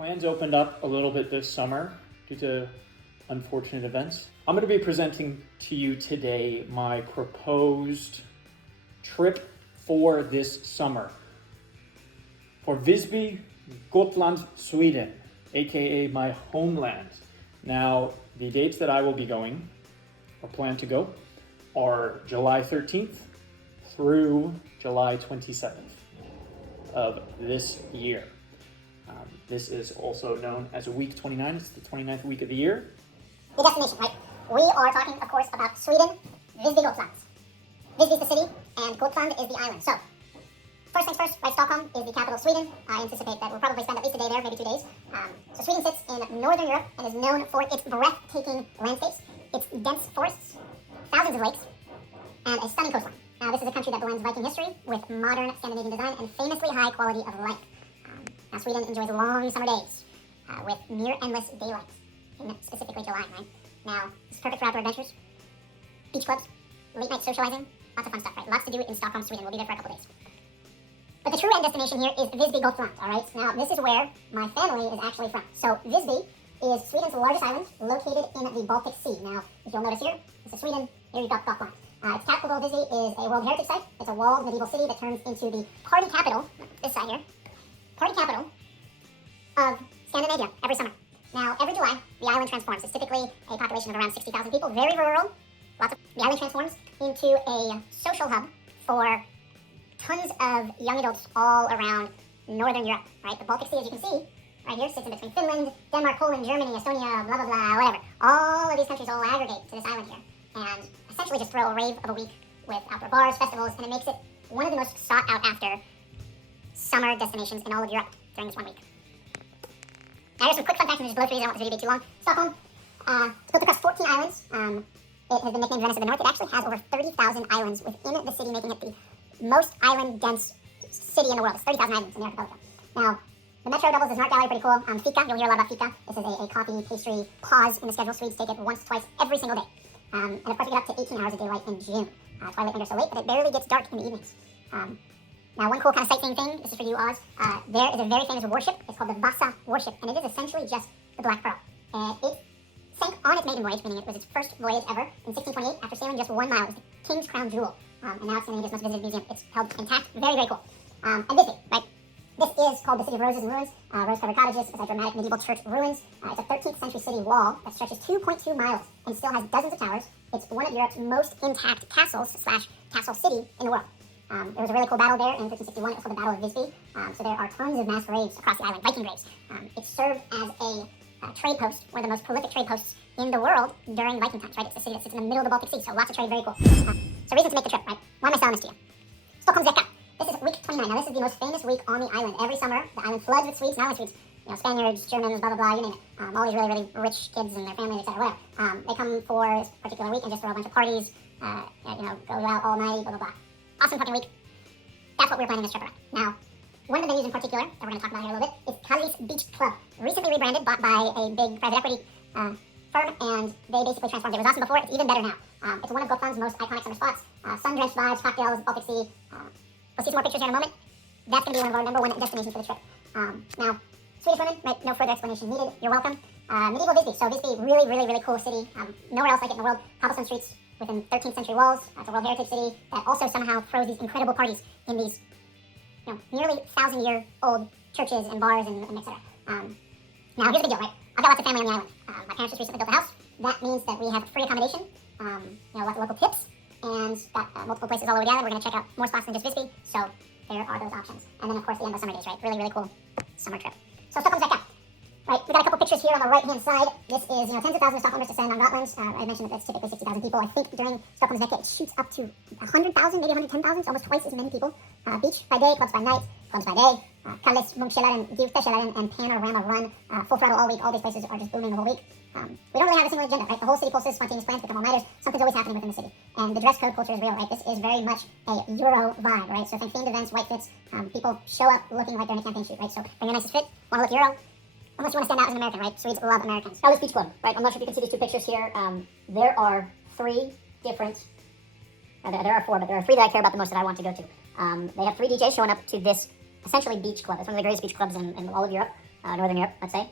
Plans opened up a little bit this summer due to unfortunate events. I'm going to be presenting to you today my proposed trip for this summer for Visby, Gotland, Sweden, aka my homeland. Now, the dates that I will be going or plan to go are July 13th through July 27th of this year. This is also known as week 29. It's the 29th week of the year. The destination, right? We are talking, of course, about Sweden, Visby, Gotland. Visby is the city, and Gotland is the island. So, first things first, right, Stockholm is the capital of Sweden. I anticipate that we'll probably spend at least a day there, maybe 2 days. So Sweden sits in Northern Europe and is known for its breathtaking landscapes, its dense forests, thousands of lakes, and a stunning coastline. Now, this is a country that blends Viking history with modern Scandinavian design and famously high quality of life. Now, Sweden enjoys long summer days with near endless daylight, in specifically July, right? Now, it's perfect for outdoor adventures, beach clubs, late night socializing, lots of fun stuff, right? Lots to do in Stockholm, Sweden. We'll be there for a couple days. But the true end destination here is Visby, Gotland, all right? Now, this is where my family is actually from. So, Visby is Sweden's largest island, located in the Baltic Sea. Now, if you'll notice here, this is Sweden, here you've got Gotland. Its capital, Visby, is a World Heritage Site. It's a walled medieval city that turns into the party capital, this side here, party capital of Scandinavia every summer. Now, every July, the island transforms. It's typically a population of around 60,000 people, very rural. The island transforms into a social hub for tons of young adults all around Northern Europe, right? The Baltic Sea, as you can see, right here, sits in between Finland, Denmark, Poland, Germany, Estonia, blah, blah, blah, whatever. All of these countries all aggregate to this island here and essentially just throw a rave of a week with outdoor bars, festivals, and it makes it one of the most sought out after summer destinations in all of Europe during this 1 week. Now, here's some quick fun facts, and just blow through these. I don't want this video to be too long. Stockholm, it's built across 14 islands. It has been nicknamed Venice of the North. It actually has over 30,000 islands within the city, making it the most island-dense city in the world. It's 30,000 islands in the archipelago. Now, the metro doubles as an art gallery, pretty cool. Fika, you'll hear a lot about Fika. This is a coffee, pastry pause in the schedule. Swedes take it once, twice, every single day. And of course, we get up to 18 hours of daylight in June. Twilight winter so late, but it barely gets dark in the evenings. Now, one cool kind of sightseeing thing, this is for you Oz, there is a very famous warship. It's called the Vasa warship, and it is essentially just the Black Pearl. It sank on its maiden voyage, meaning it was its first voyage ever, in 1628, after sailing just 1 mile. It was the King's Crown Jewel, and now it's Scandinavia's most visited museum. It's held intact, very, very cool. And Visby, right? This is called the City of Roses and Ruins. Rose-covered cottages, beside dramatic medieval church ruins. It's a 13th century city wall that stretches 2.2 miles and still has dozens of towers. It's one of Europe's most intact castles / castle city in the world. There was a really cool battle there in 1361. It was called the Battle of Visby. So there are tons of mass graves across the island, Viking graves. It served as a trade post, one of the most prolific trade posts in the world during Viking times, right? It's a city that sits in the middle of the Baltic Sea, so lots of trade, very cool. So reasons to make the trip, right? Why am I selling this to you? Stockholm's Vecka. This is week 29. Now, this is the most famous week on the island. Every summer, the island floods with Swedes, not only Swedes, Spaniards, Germans, blah, blah, blah, you name it. All these really, really rich kids and their families, etc., whatever. They come for this particular week and just throw a bunch of parties, go out all night, blah, blah, blah. Awesome fucking week. That's what we're planning this trip around. Now, one of the venues in particular that we're going to talk about here a little bit is Kallis Beach Club. Recently rebranded, bought by a big private equity firm, and they basically transformed it. It was awesome before, it's even better now. It's one of Gotland's most iconic summer spots. Sun-drenched vibes, cocktails, Baltic Sea. We'll see some more pictures here in a moment. That's going to be one of our #1 destinations for the trip. Now, Swedish women, right, no further explanation needed. You're welcome. Medieval Visby. So Visby, really, really, really cool city. Nowhere else like it in the world. Cobblestone streets within 13th century walls. It's a World Heritage City that also somehow throws these incredible parties in these, nearly 1,000-year-old churches and bars and etc. Now, here's the big deal, right? I've got lots of family on the island. My parents just recently built a house. That means that we have free accommodation, lots of local tips, and got multiple places all over the island. We're going to check out more spots than just Visby, so there are those options. And then, of course, the endless summer days, right? Really, really cool summer trip. So, Stockholm's Vecka. Right, we got a couple pictures here on the right-hand side. This is, tens of thousands of Stockholmers descend on Gotland. I mentioned that that's typically 60,000 people. I think during Stockholm's Vecka, it shoots up to 100,000, maybe 110,000, so almost twice as many people. Beach by day, clubs by night, clubs by day. Kallis, Munkkällaren, Gyltekällaren, and Panorama Run. Full throttle all week. All these places are just booming the whole week. We don't really have a single agenda, right? The whole city pulses, spontaneous plans become all-nighters. Something's always happening within the city. And the dress code culture is real, right? This is very much a Euro vibe, right? So think themed events, white fits. People show up looking like they're in a campaign shoot, right? So bring your nicest fit, want to look Euro. Unless you want to stand out as an American, right? Swedes love Americans. Kallis Beach Club, right? I'm not sure if you can see these two pictures here. There are 3 different, there are 4, but there are 3 that I care about the most that I want to go to. They have 3 DJs showing up to this essentially beach club. It's one of the greatest beach clubs in all of Europe. Northern Europe, let's say.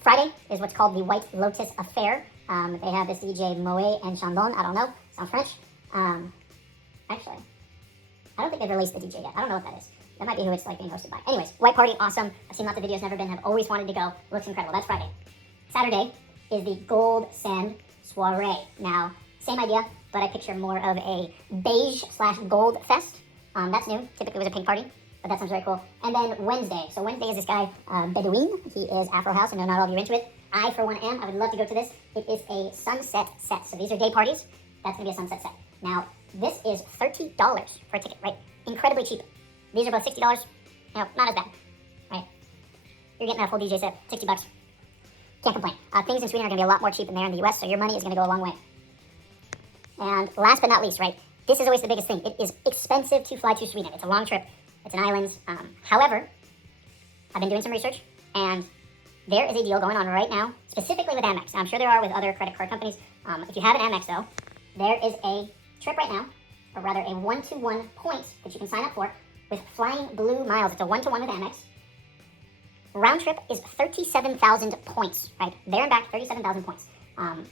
Friday is what's called the White Lotus Affair. They have this DJ Moe and Chandon. I don't know. Sounds French. Actually, I don't think they've released the DJ yet. I don't know what that is. That might be who it's like being hosted by. Anyways, White Party, awesome. I've seen lots of videos, never been, have always wanted to go. Looks incredible. That's Friday. Saturday is the Gold Sand Soiree. Now, same idea, but I picture more of a beige/gold fest. That's new. Typically it was a pink party, but that sounds very cool. And then Wednesday. So Wednesday is this guy, Bedouin. He is Afro House. I know not all of you are into it. I, for one, am. I would love to go to this. It is a sunset set. So these are day parties. That's going to be a sunset set. Now, this is $30 for a ticket, right? Incredibly cheap. These are both $60. You know, not as bad, right? You're getting a full DJ set, $60. Can't complain. Things in Sweden are going to be a lot more cheap than there in the US, so your money is going to go a long way. And last but not least, right? This is always the biggest thing. It is expensive to fly to Sweden. It's a long trip. It's an island. However, I've been doing some research, and there is a deal going on right now, specifically with Amex. Now, I'm sure there are with other credit card companies. If you have an Amex, though, there is a trip right now, or rather a 1-to-1 points that you can sign up for with Flying Blue Miles. It's a 1-to-1 with Amex. Round trip is 37,000 points, right? There and back, 37,000 points.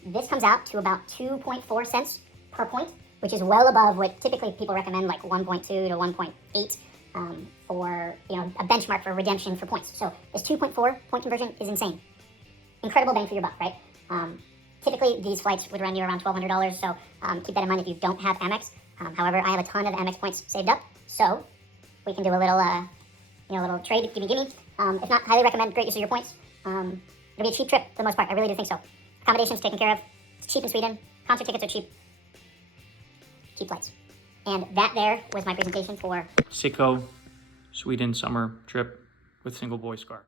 This comes out to about 2.4 cents per point, which is well above what typically people recommend, like 1.2 to 1.8 for, you know, a benchmark for redemption for points. So this 2.4 point conversion is insane. Incredible bang for your buck, right? Typically, these flights would run you around $1,200, so keep that in mind if you don't have Amex. However, I have a ton of Amex points saved up, so we can do a little, little trade, gimme. If not, highly recommend, great use of your points. It'll be a cheap trip for the most part. I really do think so. Accommodations taken care of. It's cheap in Sweden. Concert tickets are cheap. Cheap flights. And that there was my presentation for Sicko Sweden summer trip with Single Boy Scar.